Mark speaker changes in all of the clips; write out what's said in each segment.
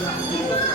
Speaker 1: Hmm.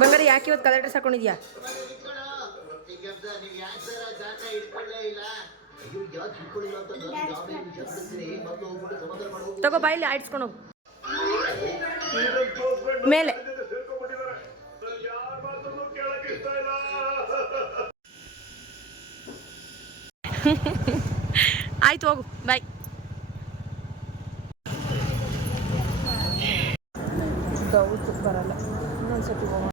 Speaker 2: ಬಂಗಾರ ಯಾಕೆ ಇವತ್ತು ಕಲರ್ ಡ್ರೆಸ್ ಹಾಕೊಂಡಿದ್ಯಾ? ತಗೋ ಬಾಯಿಲಿ ಆಡಿಸ್ಕೊಂಡು ಹೋಗು. ಮೇಲೆ. ಆಯ್ತು ಹೋಗು ಬಾಯ್ ದೌತು ಬರಲ್ಲ. ಇನ್ನೊಂದ್ಸತಿ ಹೋಗೋಣ.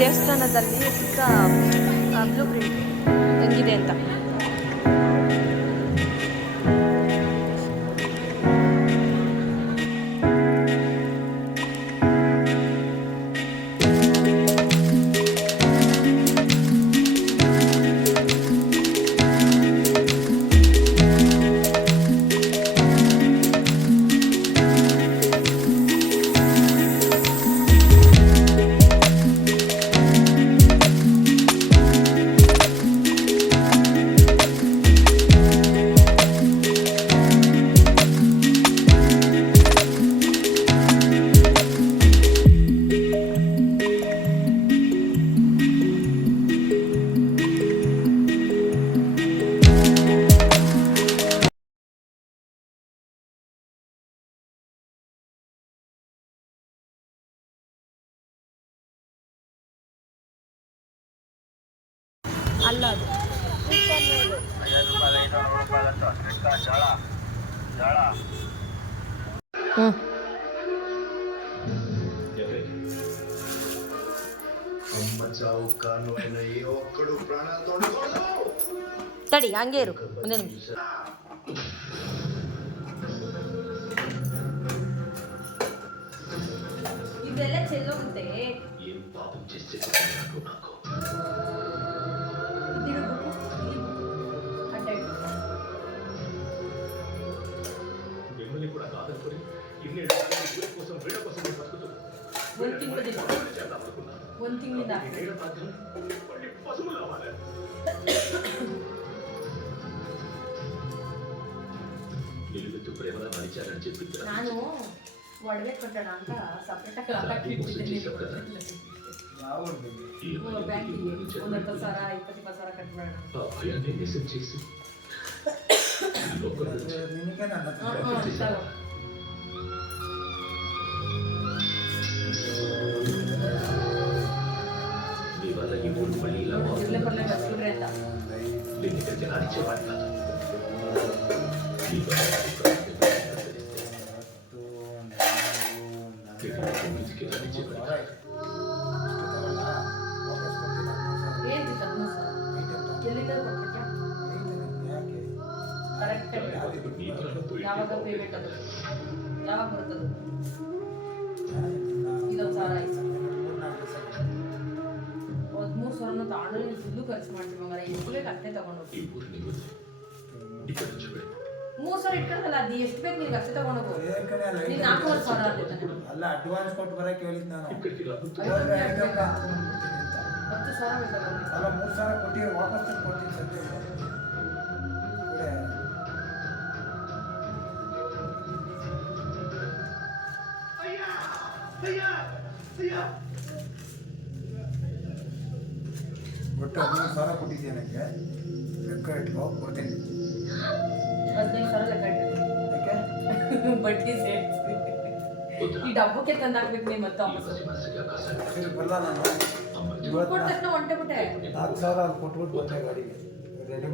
Speaker 2: ದೇವಸ್ಥಾನದಲ್ಲಿ ಚಿಕ್ಕ ಬ್ಲೂ ಪ್ರಿಂಟ್ ಹೆಂಗಿದೆ ಅಂತ. ಅಲ್ಲ ಅದು ಹ್ಞೂ
Speaker 1: ಅಮ್ಮ ಚಾವುಕ ಅನ್ನುವನ ಈ ಒಕ್ಕಡು ಪ್ರಾಣ ತೊಡಗೋದು
Speaker 2: ತಡಿ ಹಂಗೆ ಇರು ಒಂದೇ ನಿಮಿಷ ಇದೆಲ್ಲ ಚೆಲ್ಲೋಗುತ್ತೆ
Speaker 1: ಏನ್ ಪಾಪం
Speaker 2: ಒಂದು ತಿಂಗಳಿಂದ ನಾನು ಒಡವೆ ಕೊಟ್ಟಣ ಅಂತ ಸಪ್ರೇಟಾಗಿ ಬ್ಯಾಂಕಿಗೆ ಒಂದು ಹತ್ತು ಸಾವಿರ ಇಪ್ಪತ್ತಿಪ್ಪತ್ತು ಸಾವಿರ
Speaker 1: ಕಟ್ಬೇಡ ಮೆಸೇಜ್ చేసి
Speaker 2: ಯಾವಾಗ ಪೇಮೆಂಟ್ ಅದು ಯಾವಾಗ ಬರ್ತದೆ ಖರ್ಚು ಮಾಡ್ತೀವಿ ಮಗ ಅಷ್ಟೇ ತಗೊಂಡು
Speaker 1: ಹೋಗಿ.
Speaker 2: ಮೂರ್ ಸಾವಿರ ಇಟ್ಕೊಂಡಲ್ಲ ಅದು ಎಷ್ಟು ಬೇಕು ಅಷ್ಟೇ ತಗೊಂಡು ಹೋಗು.
Speaker 3: ಅಲ್ಲ ಅಡ್ವಾನ್ಸ್ ಕೊಟ್ಟು ಬರಕ್ಕೆ ಹೇಳಿದ್ ನಾನು.
Speaker 2: ಹತ್ತು. ಸಾವಿರ ಬೇಕಲ್ಲ
Speaker 3: ಅಲ್ಲ ಮೂರು ಸಾವಿರ ಕೊಟ್ಟಿ ವಾಪಸ್ ಕೊಡ್ತೀನಿ ಸದ್ಯ. Yeah. ಒಟ್ಟು ಹದಿನೈದು ಸಾವಿರ ಕೊಟ್ಟಿದ್ದೆ ನನಗೆ. ಲೆಕ್ಕ ಇಟ್ಕೊ ಕೊಡ್ತೀನಿ.
Speaker 2: ಡಬ್ಬಕ್ಕೆ ತಂದಾಗ್ಬೇಕು ಹಾಕ್ಬೇಕು ನೀವು ಮತ್ತೆ
Speaker 3: ಬರಲ್ಲ ನಾನು.
Speaker 2: ಕೊಟ್ಟ
Speaker 3: ನಾಲ್ಕು ಸಾವಿರ ಅಲ್ಲಿ ಕೊಟ್ಬಿಟ್ಟು ಬಂದೆ ಗಾಡಿಗೆ. ರೆಡಿ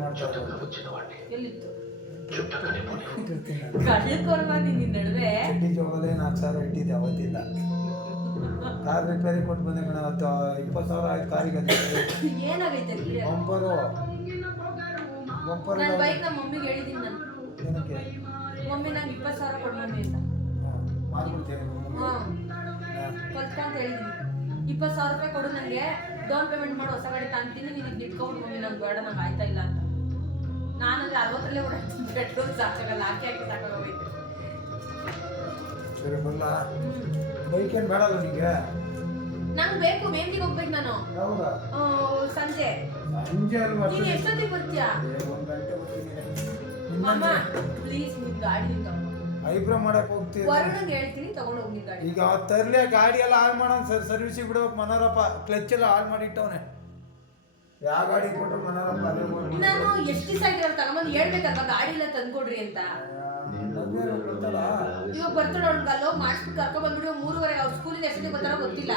Speaker 2: ನಿನ್ನ ನಡುವೆ.
Speaker 3: ಚಡ್ಡಿ ನಾಲ್ಕು ಸಾವಿರ ಇಟ್ಟಿದ್ದೆ ಅವತ್ತಿಲ್ಲ ಕಾರ್ ರಿಪೇರಿ ಕೊಟ್ಟು ಬಂದೆ ಕಣ ಅವತ್ತು ಇಪ್ಪತ್ತು ಸಾವಿರ ಆಯ್ತು ಕಾರಿಗೆ
Speaker 2: ಏನಾಗೈತೆ ಅಲ್ಲಿ?
Speaker 3: ಬಂಪರು ಬಂಪರ್
Speaker 2: ನನ್ನ ಬೈಕ್ ನಮ್ಮ ಮಮ್ಮಿಗೆ ಹೇಳಿದ್ದೀನಿ ನಾನು.
Speaker 3: ಏನಕ್ಕೆ?
Speaker 2: ಮಮ್ಮಿ ನಂಗೆ ಇಪ್ಪತ್ತು ಸಾವಿರ ಕೊಡು ಮಮ್ಮಿ ಅಂತ.
Speaker 3: ಹಾಂ ಮಾಡ್ಬಿಡ್ತೇನೆ
Speaker 2: ಹಾಂ. ಕಲ್ತ್ಕೊಂತ ಹೇಳಿದ್ದೀನಿ ಇಪ್ಪತ್ತು ಸಾವಿರ ರೂಪಾಯಿ ಕೊಡು ನನಗೆ ಡೌನ್ ಪೇಮೆಂಟ್ ಮಾಡು ಹೊಸ ಗಾಡಿ ತಂತೀನಿ ನೀನು ಇದು ಇಟ್ಕೊಂಡು ಮಮ್ಮಿ ನಂಗೆ ಬೇಡ ನಂಗೆ ಆಯ್ತಾ ಇಲ್ಲ ಅಂತ. ನಾನಂದ್ರೆ ಅರವತ್ತರಲ್ಲೇ ಓಡಾಡ್ತೀನಿ ಪೆಟ್ರೋಲ್ ಸಾಕಾಗಲ್ಲ ಹಾಕಿ ಹಾಕಿ ಸಾಕಾಗೋಗೈತೆ.
Speaker 3: ಸರಿ ಬರಲ್ಲ ಬೈಕ್ ಏನು ಬೇಡ ನಿಮಗೆ
Speaker 2: ನಂಗೆ? ಬೇಕು ಮೇಂದಿಗೆ ಹೋಗ್ಬೇಕು ನಾನು.
Speaker 3: ಹೌದಾ?
Speaker 2: ಆ, ಸಂಜೆ.
Speaker 3: ಸಂಜೆ ಅಲ್ವಾ?
Speaker 2: ನೀನು ಎಷ್ಟೊತ್ತಿಗೆ ಬರ್ತೀಯಾ?
Speaker 3: ಒಂದು ಗಂಟೆ ಬರ್ತೀನಿ.
Speaker 2: ಮಾಮ ಪ್ಲೀಸ್ ನಿನ್ ಗಾಡಿ ತಗೊಂಡು
Speaker 3: ಐಬ್ರೋ ಮಾಡಕ್ ಹೋಗ್ತೀವಿ
Speaker 2: ವರುಣಂಗೆ ಹೇಳ್ತೀನಿ ತಗೊಂಡು ಹೋಗಿ ನಿನ್ ಗಾಡಿ.
Speaker 3: ಈಗ ತರ್ಲೆ ಗಾಡಿ ಎಲ್ಲ ಹಾಳು ಮಾಡೋನ್ ಸರ್ ಸರ್ವಿಸಿಗೆ ಬಿಡ್ಬೇಕು ಮನೋರಪ್ಪ. ಕ್ಲಚ್ ಎಲ್ಲ ಹಾಳು ಮಾಡಿಟ್ಟವನೆ. ಯಾವ ಗಾಡಿ ಕೊಟ್ಟರು ಮನೋರಪ್ಪ? ಅಲ್ಲೇ.
Speaker 2: ನಾನು ಎಷ್ಟು ದಿವಸ ಆಗಿರೋ ತಗೊಂಬಂದು ಹೇಳ್ಬೇಕಲ್ವಾ? ಗಾಡಿ ಎಲ್ಲ ತಂದ್ಕೊಡ್ರಿ ಅಂತ. ಇವಾಗ ಬರ್ತಾಳೆ ಅವ್ಳಿಗೆ ಅಲ್ಲೋ ಕರ್ಕೊ ಬಂದ್ಬಿಟ್ಟು ಮೂರುವರೆ ಅವ್ರ ಸ್ಕೂಲಿಂದ ಗೊತ್ತಿಲ್ಲ.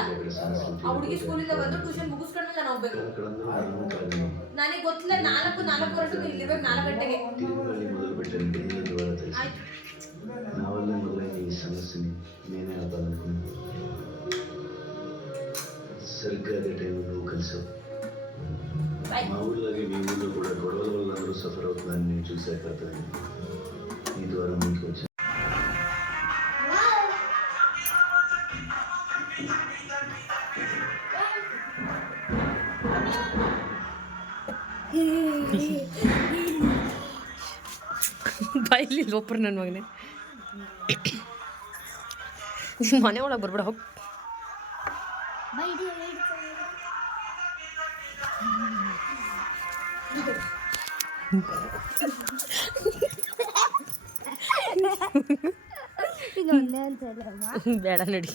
Speaker 2: ಆ ಹುಡುಗಿ ಸ್ಕೂಲಿಂದ ಬಂದು ಟ್ಯೂಷನ್ ಮುಗಿಸ್ಕೊಂಡು ನಾನು ಹೋಗ್ಬೇಕು. ನನಗೆ ಗೊತ್ತಿಲ್ಲ ನಾಲ್ಕು ನಾಲ್ಕು ವರ್ಷಕ್ಕೆ ಇಲ್ಲಿರ್ಬೇಕು ನಾಲ್ಕು ಗಂಟೆಗೆ.
Speaker 4: ನಾವೆಲ್ಲ ಮೊದಲ ಈ ಸಮಸ್ಯೆನೇ ಮೇನೆ ಹಬ್ಬ ಸರ್ಕಾರದ ಟೈಮಲ್ಲಿ
Speaker 2: ಕೆಲಸ
Speaker 4: మా చూసే ద్వారా మీకు వచ్చాను
Speaker 5: ಬಾಯಲ್ಲಿ ಒಬ್ಬರು ನನ್ನ ಮಗನೇ ಮನೆ ಒಳಗೆ ಬರ್ಬೇಡ ಹೋಗಿ ಬೇಡ ನಡಿ.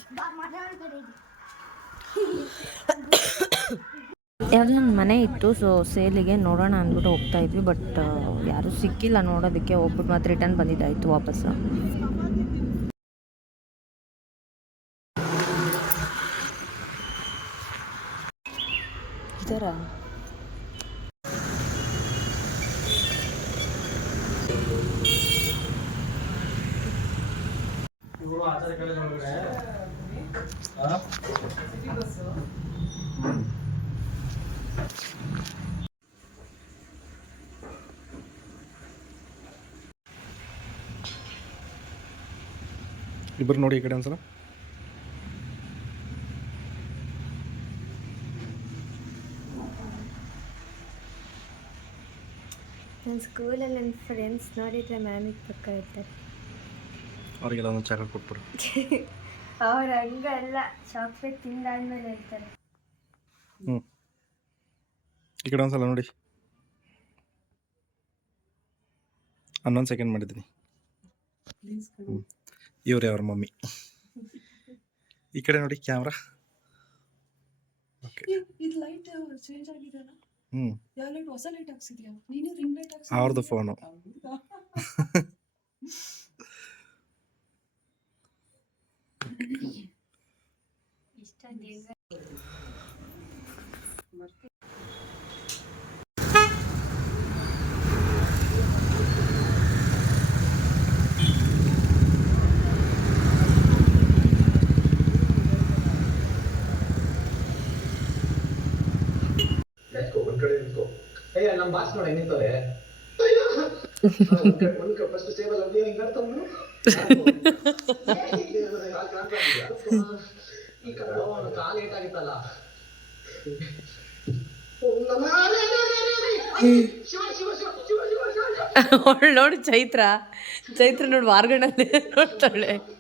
Speaker 5: ಯಾವುದೋ ನನ್ನ ಮನೆ ಇತ್ತು ಸೊ ಸೇಲಿಗೆ ನೋಡೋಣ ಅಂದ್ಬಿಟ್ಟು ಹೋಗ್ತಾ ಇದ್ವಿ ಬಟ್ ಯಾರೂ ಸಿಕ್ಕಿಲ್ಲ ನೋಡೋದಕ್ಕೆ ಹೋಗ್ಬಿಟ್ಟು ಮತ್ತೆ ರಿಟರ್ನ್ ಬಂದಿದ್ದಾಯಿತು ವಾಪಸ್ಸು ಇದರ
Speaker 3: ಇವರು ಆಚಾರ ಕಡೆ ನೋಡಿದ್ರೆ
Speaker 6: ಇಬ್ಬರು ನೋಡಿ ಈ ಕಡೆ ಒಂದ್ಸಲ.
Speaker 7: ನನ್ನ ಸ್ಕೂಲಲ್ಲಿ ನನ್ನ ಫ್ರೆಂಡ್ಸ್ ನೋಡಿದರೆ ಮ್ಯಾಮಿಗೆ ಪಕ್ಕ ಇರ್ತಾರೆ.
Speaker 6: ಅವರಿಗೆಲ್ಲ ಒಂದು ಚಾಕಲೇಟ್ ಕೊಟ್ಬಿಡು.
Speaker 7: ಅವ್ರು ಹಂಗಲ್ಲ ಚಾಕ್ಲೇಟ್ ತಿಂದಾದ್ಮೇಲೆ ಇರ್ತಾರೆ
Speaker 6: ಹ್ಞೂ ಈ ಕಡೆ ಒಂದ್ಸಲ ನೋಡಿ. ಹನ್ನೊಂದು ಸೆಕೆಂಡ್ ಮಾಡಿದ್ದೀನಿ. ಇವರೇ ಅವ್ರ ಮಮ್ಮಿ. ಈ ಕಡೆ ನೋಡಿ ಕ್ಯಾಮ್ರಾ. ಓಕೆ
Speaker 8: ಇದು ಲೈಟ್ ಚೇಂಜ್ ಆಗಿದೆನಾ?
Speaker 6: ಹ್ಮ್.
Speaker 8: ಯಾವ ಲೈಟ್ ಹೊಸ ಲೈಟ್ ಹಾಕ್ಸಿದ್ಯಾ? ನೀನು ರಿಂಗ್ ಲೈಟ್
Speaker 6: ಅವ್ರದ್ದು ಫೋನು
Speaker 1: ನಿಂತ್ಕೋ ಒಂದ್ ಕಡೆ ನಿಂತ್ಕೋ ಅಯ್ಯ ನಮ್ಮ ಬಾಸ್ ನೋಡ ನಿಂತವ್ರೆ ಒಂದ್ ಫಸ್ಟ್ ಸ್ಟೇಬಲ್ ಅಲ್ಲಿ ಹಿಂಗ್
Speaker 5: ಅವಳು ನೋಡಿ ಚೈತ್ರ. ಚೈತ್ರ ನೋಡು ವಾರ್ಗಣ್ಣಲ್ಲೇ ನೋಡ್ತಾಳೆ.